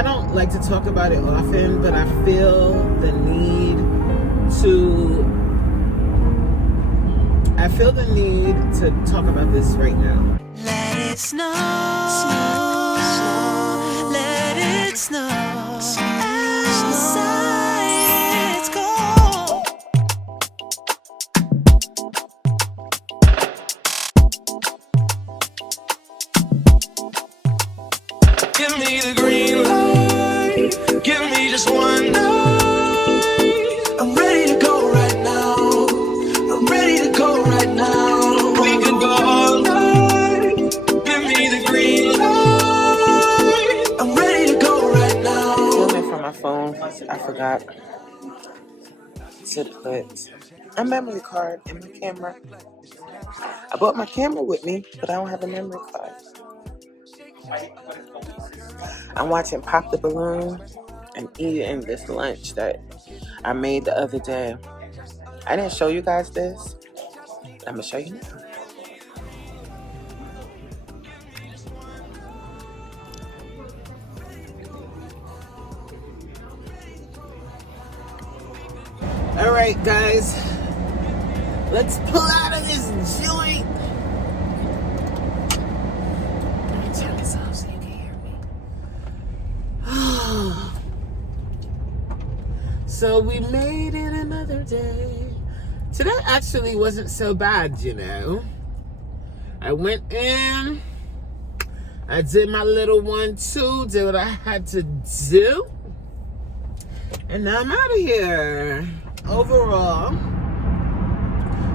I don't like to talk about it often, but I feel the need to talk about this right now. Let it snow, snow, let it snow. Outside it's cold. Give me the green light, give me just one night. I'm ready to go right now, I'm ready to go right now. We can go all night, give me the green light. I'm ready to go right now. Filming from my phone, I forgot to put a memory card in my camera. I brought my camera with me, but I don't have a memory card. I'm watching Pop the Balloon and eating this lunch that I made the other day. I didn't show you guys this. I'm gonna show you now. All right, guys, let's pull out of this joint. Let me turn this off so you can hear me. So we made it another day. Today actually wasn't so bad, you know. I went in, I did my little 1-2, did what I had to do, and now I'm out of here. Overall,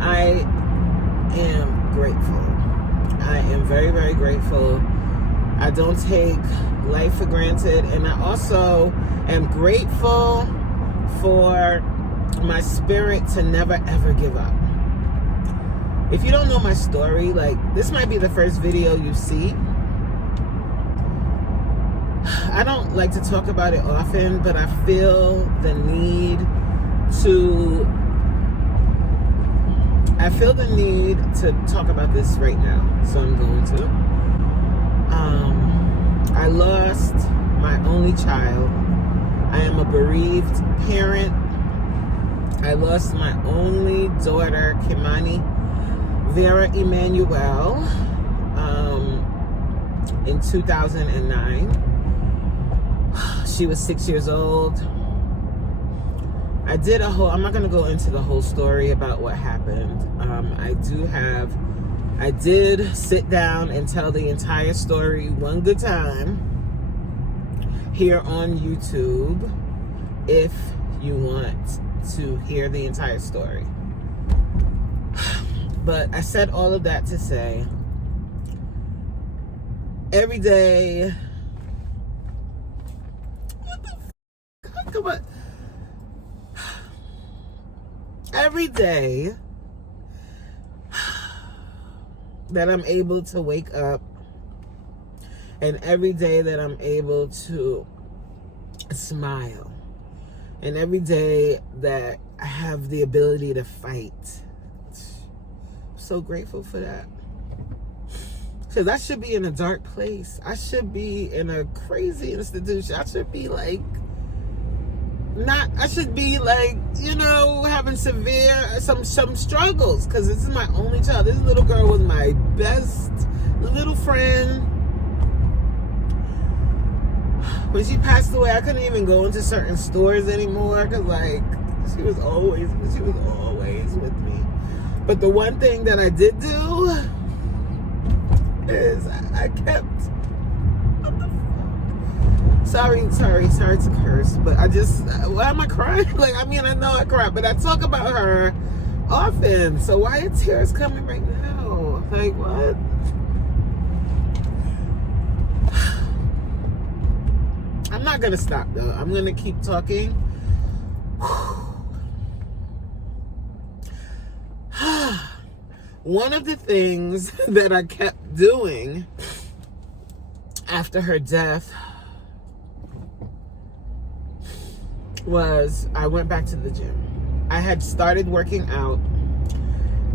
I am grateful. I am very, very grateful. I don't take life for granted, and I also am grateful for my spirit to never ever give up. If you don't know my story, like, this might be the first video you see. I don't like to talk about it often, but I feel the need to talk about this right now, so I'm going to. I lost my only child. I am a bereaved parent. I lost my only daughter, Kimani Vera Emmanuel, in 2009. She was 6 years old. I'm not going to go into the whole story about what happened. I did sit down and tell the entire story one good time here on YouTube if you want to hear the entire story. But I said all of that to say, every day, what the fuck? Come on. Every day that I'm able to wake up, and every day that I'm able to smile, and every day that I have the ability to fight, I'm so grateful for that. Because I should be in a dark place. I should be in a crazy institution. I should be like, having some struggles, because this is my only child. This little girl was my best little friend. When she passed away, I couldn't even go into certain stores anymore, because she was always with me. But the one thing that I did do is I kept, sorry to curse, but why am I crying? I know I cry, but I talk about her often, so why are tears coming right now? Like, what? I'm not gonna stop though. I'm gonna keep talking. One of the things that I kept doing after her death was I went back to the gym. I had started working out,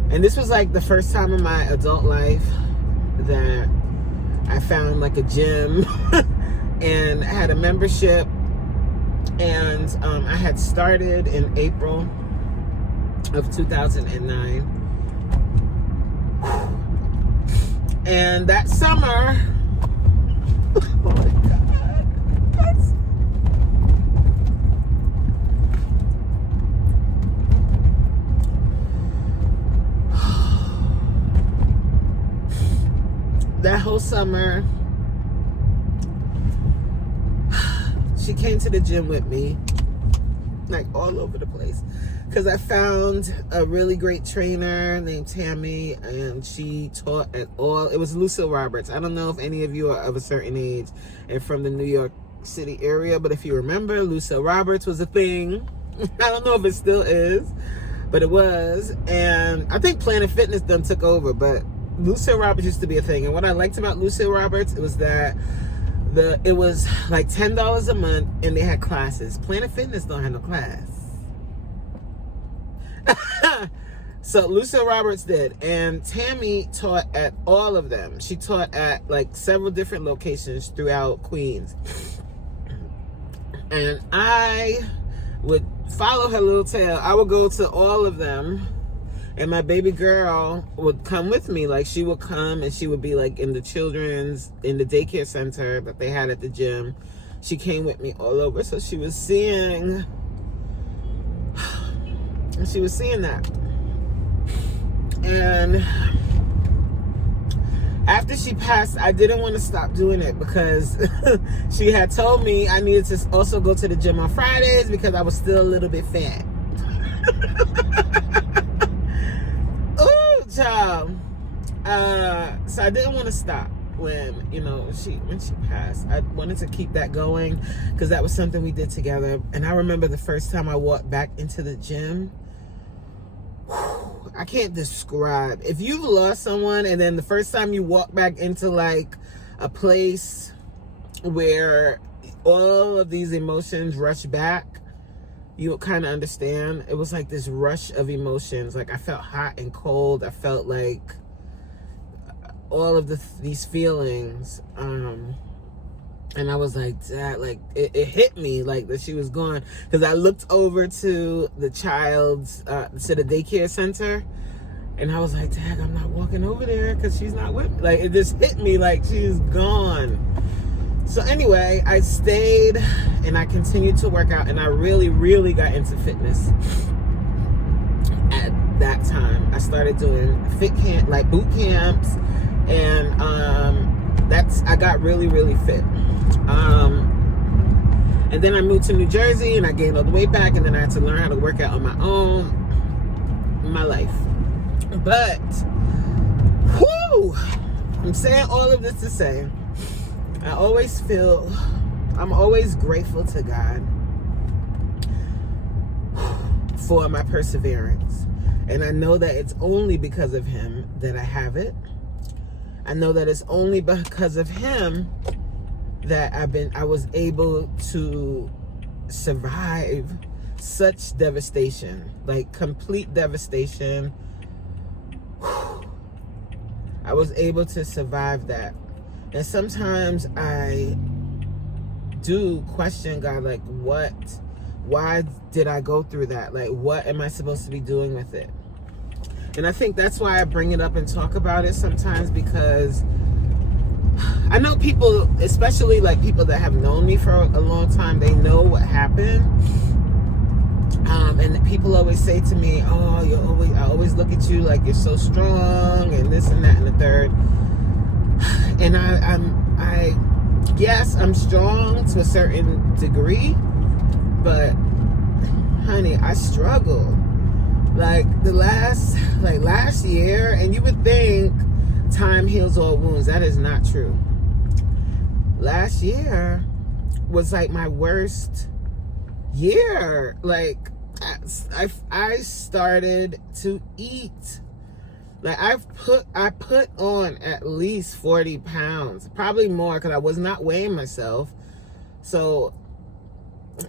and this was the first time in my adult life that I found a gym and I had a membership, and I had started in April of 2009. And that summer, oh my God, that whole summer, she came to the gym with me, like all over the place, because I found a really great trainer named Tammy, and she taught at all. It was Lucille Roberts. I don't know if any of you are of a certain age and from the New York City area, but if you remember, Lucille Roberts was a thing. I don't know if it still is, but it was. And I think Planet Fitness done took over, but Lucille Roberts used to be a thing. And what I liked about Lucille Roberts, it was that it was like $10 a month, and they had classes. Planet Fitness don't have no class. So Lucille Roberts did, and Tammy taught at all of them. She taught at like several different locations throughout Queens, and I would follow her little tail. I would go to all of them, and my baby girl would come with me. Like, she would come, and she would be like in the daycare center that they had at the gym. She came with me all over, so she was seeing that. And after she passed, I didn't want to stop doing it, because she had told me I needed to also go to the gym on Fridays because I was still a little bit fat. Ooh, child. So I didn't want to stop when she passed. I wanted to keep that going, because that was something we did together. And I remember the first time I walked back into the gym, I can't describe. If you've lost someone, and then the first time you walk back into like a place where all of these emotions rush back, you kind of understand. It was like this rush of emotions. Like, I felt hot and cold. I felt like all of these feelings. And I was like, Dad, like, it hit me like that she was gone. Because I looked over to the to the daycare center, and I was like, Dad, I'm not walking over there because she's not with me. Like, it just hit me like she's gone. So anyway, I stayed, and I continued to work out, and I really, really got into fitness at that time. I started doing boot camps, and I got really, really fit. And then I moved to New Jersey, and I gained all the weight back, and then I had to learn how to work out on my own in my life. But, I'm saying all of this to say, I'm always grateful to God for my perseverance. And I know that it's only because of Him that I have it. I know that it's only because of Him that I was able to survive such devastation, like complete devastation. I was able to survive that. And sometimes I do question God, like, why did I go through that? Like, what am I supposed to be doing with it? And I think that's why I bring it up and talk about it sometimes, because I know people, especially like people that have known me for a long time, they know what happened. And people always say to me, I always look at you like you're so strong, and this and that and the third. And I guess I'm strong to a certain degree, but honey, I struggle. Like last year, and you would think time heals all wounds. That is not true. Last year was like my worst year. Like, I started to eat. Like, I put on at least 40 pounds, probably more, because I was not weighing myself. So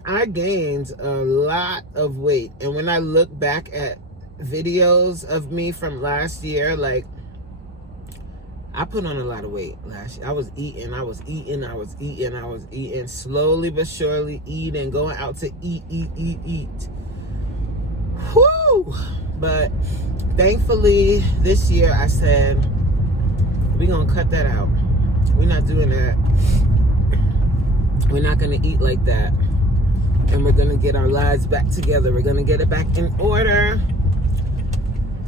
I gained a lot of weight. And when I look back at videos of me from last year, like, I put on a lot of weight last year. I was eating, slowly but surely eating, going out to eat. Whoo! But thankfully, this year I said, we're going to cut that out. We're not doing that. We're not going to eat like that. And we're going to get our lives back together. We're going to get it back in order.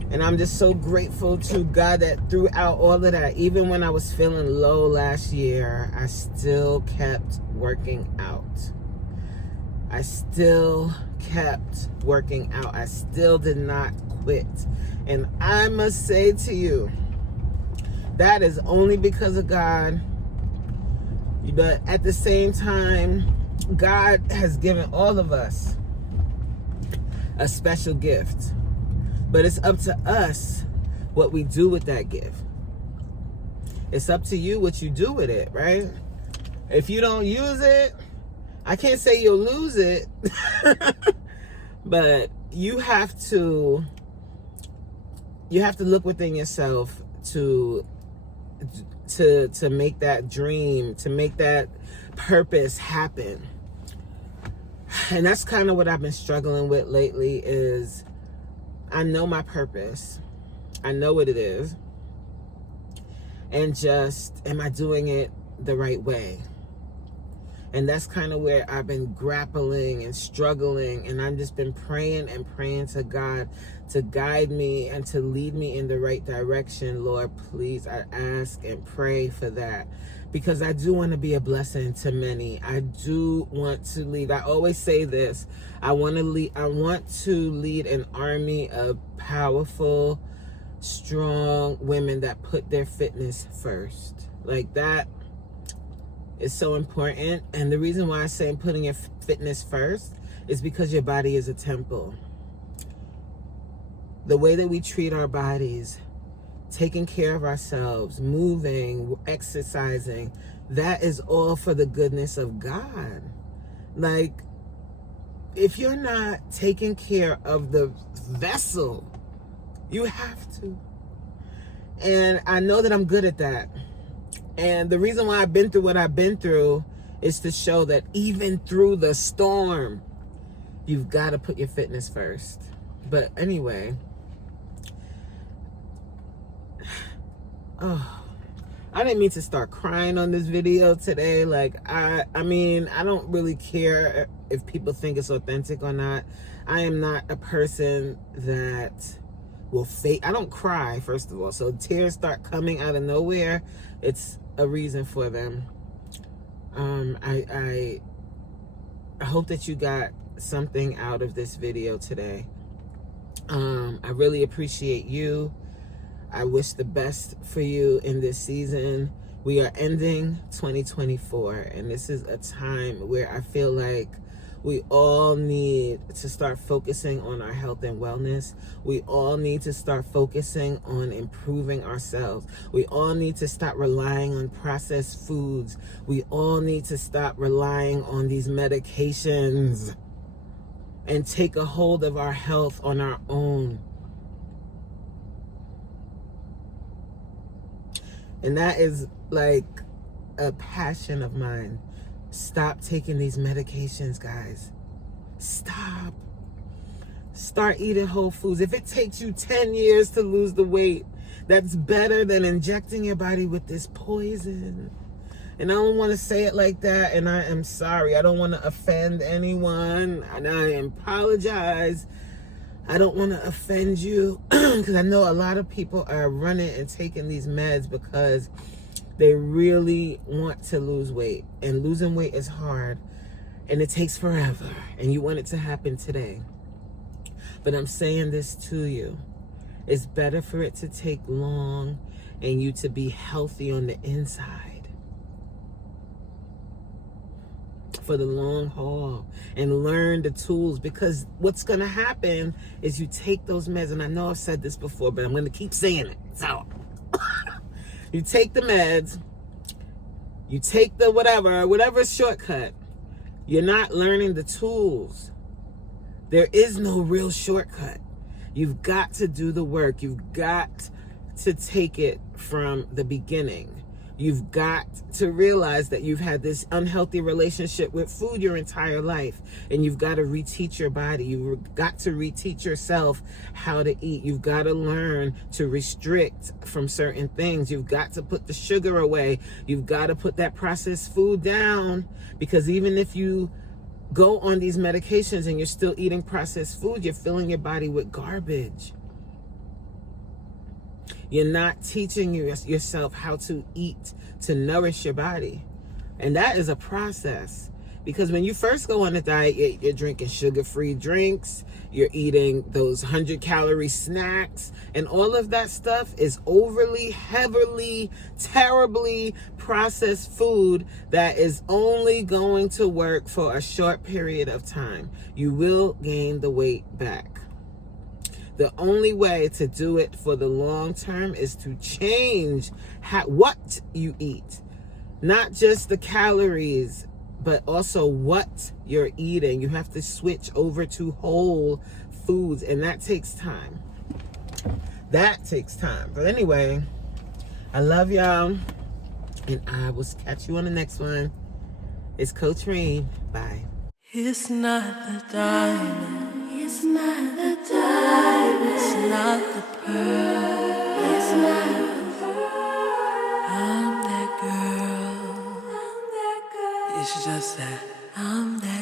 And I'm just so grateful to God that throughout all of that, even when I was feeling low last year, I still kept working out. I still kept working out. I still did not quit. And I must say to you, that is only because of God. But at the same time, God has given all of us a special gift. But it's up to us what we do with that gift. It's up to you what you do with it, right? If you don't use it, I can't say you'll lose it, but you have to look within yourself to make that dream, to make that purpose happen. And that's kind of what I've been struggling with lately is I know my purpose. I know what it is. And just, am I doing it the right way? And that's kind of where I've been grappling and struggling. And I've just been praying to God to guide me and to lead me in the right direction. Lord, please, I ask and pray for that. Because I do want to be a blessing to many. I do want to lead. I always say this. I want to lead an army of powerful, strong women that put their fitness first. Like that is so important. And the reason why I say I'm putting your fitness first is because your body is a temple. The way that we treat our bodies, taking care of ourselves, moving, exercising, that is all for the goodness of God. Like, if you're not taking care of the vessel, you have to. And I know that I'm good at that. And the reason why I've been through what I've been through is to show that even through the storm, you've got to put your fitness first. But anyway, oh, I didn't mean to start crying on this video today. Like, I mean, I don't really care if people think it's authentic or not. I am not a person that will fake. I don't cry, first of all. So tears start coming out of nowhere. It's a reason for them. I hope that you got something out of this video today. I really appreciate you. I wish the best for you in this season. We are ending 2024, and this is a time where I feel like we all need to start focusing on our health and wellness. We all need to start focusing on improving ourselves. We all need to stop relying on processed foods. We all need to stop relying on these medications and take a hold of our health on our own. And that is like a passion of mine. Stop taking these medications, guys. Stop. Start eating whole foods. If it takes you 10 years to lose the weight, that's better than injecting your body with this poison. And I don't want to say it like that, and I am sorry. I don't want to offend anyone, and I apologize. I don't want to offend you because I know a lot of people are running and taking these meds because they really want to lose weight. And losing weight is hard, and it takes forever, and you want it to happen today. But I'm saying this to you. It's better for it to take long and you to be healthy on the inside for the long haul, and learn the tools, because what's going to happen is you take those meds, and I know I've said this before, but I'm going to keep saying it. So you take the meds, you take the whatever shortcut. You're not learning the tools. There is no real shortcut. You've got to do the work. You've got to take it from the beginning. You've got to realize that you've had this unhealthy relationship with food your entire life, and you've got to reteach your body. You've got to reteach yourself how to eat. You've got to learn to restrict from certain things. You've got to put the sugar away. You've got to put that processed food down, because even if you go on these medications and you're still eating processed food, you're filling your body with garbage. You're not teaching yourself how to eat to nourish your body. And that is a process. Because when you first go on a diet, you're drinking sugar-free drinks, you're eating those 100-calorie snacks, and all of that stuff is overly, heavily, terribly processed food that is only going to work for a short period of time. You will gain the weight back. The only way to do it for the long term is to change what you eat. Not just the calories, but also what you're eating. You have to switch over to whole foods, and that takes time. That takes time. But anyway, I love y'all, and I will catch you on the next one. It's Coach Reen. Bye. It's not the diamond. It's not the diamond. It's not the pearl. It's not the pearl. I'm that girl. I'm that girl. It's just that I'm that